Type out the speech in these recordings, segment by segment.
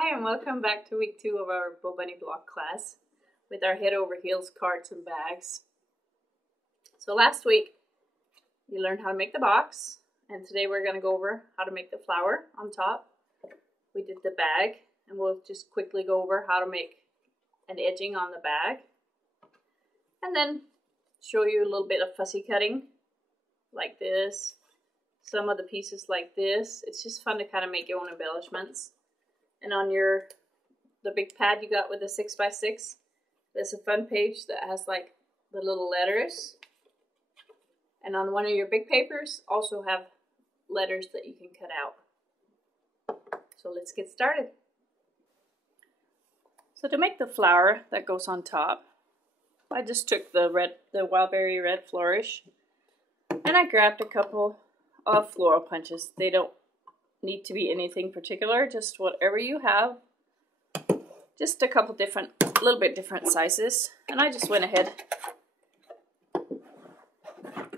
Hi and welcome back to week 2 of our Bo Bunny block class with our head over heels cards and bags. So last week you learned how to make the box, and today we're going to go over how to make the flower on top. We did the bag, and we'll just quickly go over how to make an edging on the bag, and then show you a little bit of fussy cutting like this, some of the pieces like this. It's just fun to kind of make your own embellishments. And on the big pad you got with the 6x6, there's a fun page that has like the little letters. And on one of your big papers also have letters that you can cut out. So let's get started. So to make the flower that goes on top, I just took the Wildberry Red Flourish, and I grabbed a couple of floral punches. They don't need to be anything particular, just whatever you have. Just a couple different, little bit different sizes. And I just went ahead.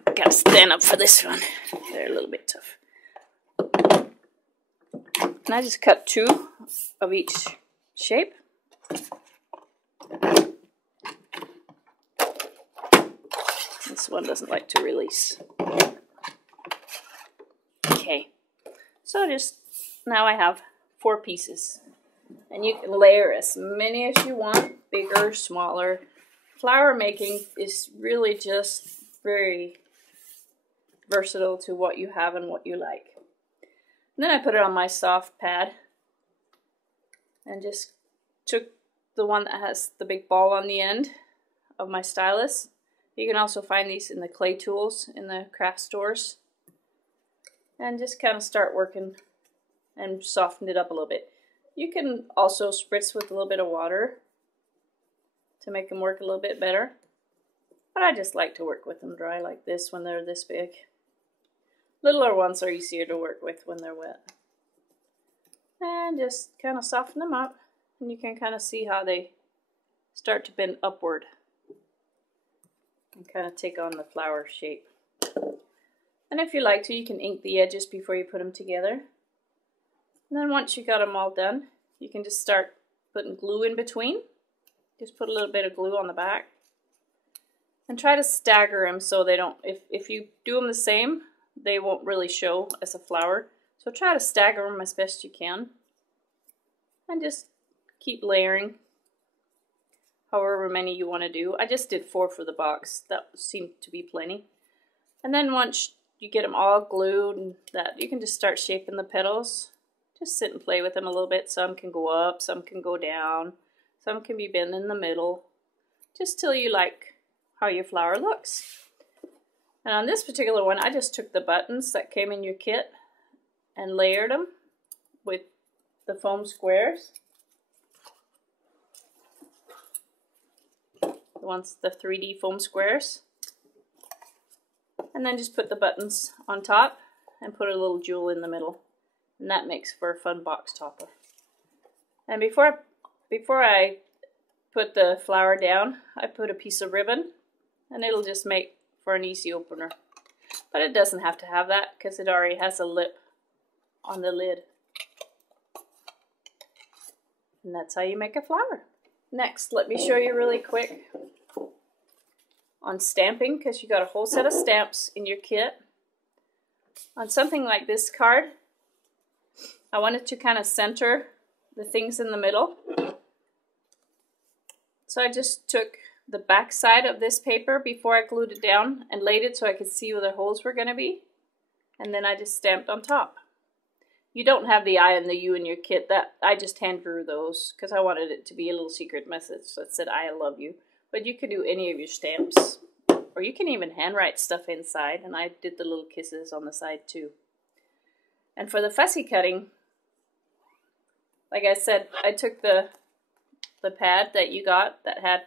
Gotta stand up for this one. They're a little bit tough. And I just cut 2 of each shape. This one doesn't like to release. Okay. So just now I have 4 pieces, and you can layer as many as you want, bigger, smaller. Flower making is really just very versatile to what you have and what you like. And then I put it on my soft pad and just took the one that has the big ball on the end of my stylus. You can also find these in the clay tools in the craft stores. And just kind of start working and soften it up a little bit. You can also spritz with a little bit of water to make them work a little bit better. But I just like to work with them dry like this when they're this big. Littler ones are easier to work with when they're wet. And just kind of soften them up. And you can kind of see how they start to bend upward and kind of take on the flower shape. And if you like to, you can ink the edges before you put them together. And then once you got them all done, you can just start putting glue in between. Just put a little bit of glue on the back. And try to stagger them so they don't, if you do them the same, they won't really show as a flower. So try to stagger them as best you can. And just keep layering however many you want to do. I just did 4 for the box. That seemed to be plenty. And then once you get them all glued and that, you can just start shaping the petals. Just sit and play with them a little bit. Some can go up, some can go down, some can be bent in the middle, just till you like how your flower looks. And on this particular one, I just took the buttons that came in your kit and layered them with the foam squares. The 3D foam squares. And then just put the buttons on top and put a little jewel in the middle. And that makes for a fun box topper. And before I put the flower down, I put a piece of ribbon, and it'll just make for an easy opener. But it doesn't have to have that because it already has a lip on the lid. And that's how you make a flower. Next, let me show you really quick on stamping, because you got a whole set of stamps in your kit. On something like this card, I wanted to kind of center the things in the middle. So I just took the back side of this paper before I glued it down and laid it so I could see where the holes were going to be. And then I just stamped on top. You don't have the I and the U in your kit. That I just hand drew those because I wanted it to be a little secret message that said I love you. But you could do any of your stamps, or you can even handwrite stuff inside, and I did the little kisses on the side too. And for the fussy cutting, like I said, I took the pad that you got that had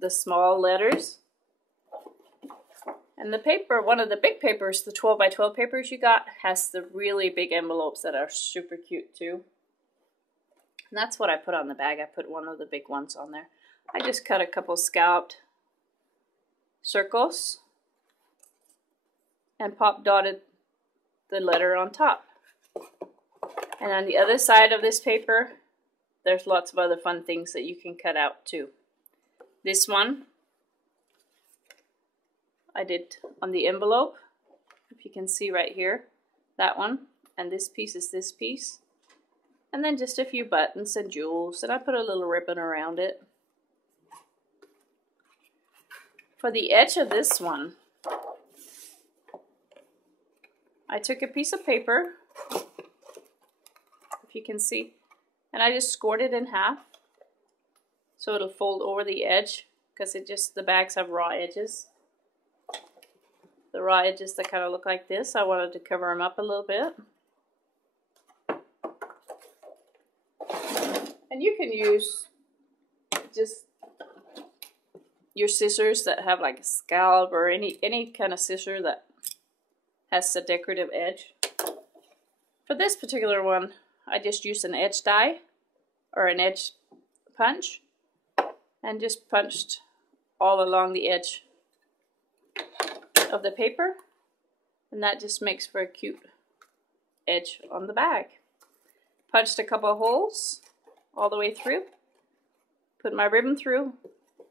the small letters. And the paper, one of the big papers, the 12x12 papers you got, has the really big envelopes that are super cute too. And that's what I put on the bag. I put one of the big ones on there. I just cut a couple scalloped circles and pop dotted the letter on top. And on the other side of this paper, there's lots of other fun things that you can cut out too. This one I did on the envelope, if you can see right here, that one, and this piece is this piece. And then just a few buttons and jewels, and I put a little ribbon around it. For the edge of this one, I took a piece of paper, if you can see, and I just scored it in half so it'll fold over the edge, because the bags have raw edges. The raw edges that kind of look like this, I wanted to cover them up a little bit. And you can use just your scissors that have like a scalp, or any kind of scissor that has a decorative edge. For this particular one, I just used an edge die or an edge punch and just punched all along the edge of the paper, and that just makes for a cute edge on the bag. Punched a couple of holes all the way through, put my ribbon through,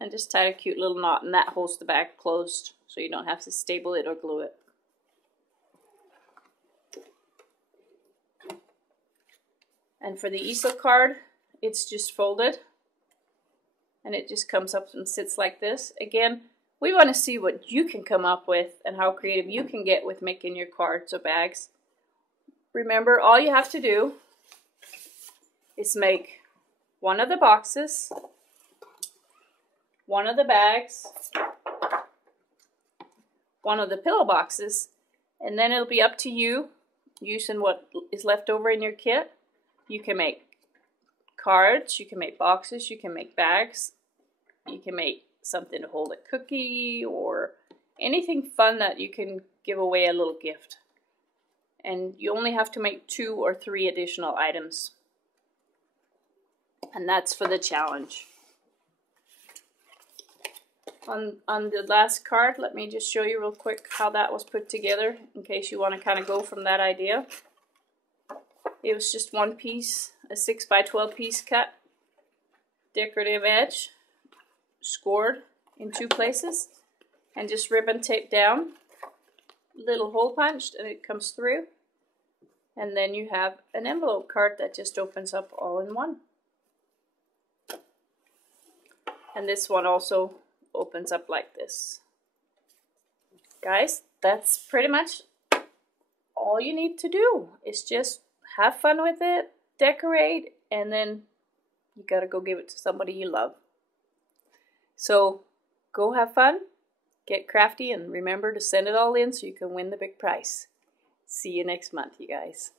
and just tied a cute little knot, and that holds the bag closed so you don't have to staple it or glue it. And for the easel card, it's just folded and it just comes up and sits like this. Again, we want to see what you can come up with and how creative you can get with making your cards or bags. Remember, all you have to do is make one of the boxes, one of the bags, one of the pillow boxes, and then it'll be up to you using what is left over in your kit. You can make cards, you can make boxes, you can make bags, you can make something to hold a cookie, or anything fun that you can give away a little gift. And you only have to make 2 or 3 additional items. And that's for the challenge. On the last card, let me just show you real quick how that was put together, in case you want to kind of go from that idea. It was just one piece, a 6 by 12 piece cut, decorative edge, scored in 2 places, and just ribbon taped down, little hole punched, and it comes through. And then you have an envelope card that just opens up all in one. And this one also opens up like this. Guys, that's pretty much all you need to do. Is just have fun with it, decorate, and then you gotta go give it to somebody you love. So go have fun, get crafty, and remember to send it all in so you can win the big prize. See you next month, you guys.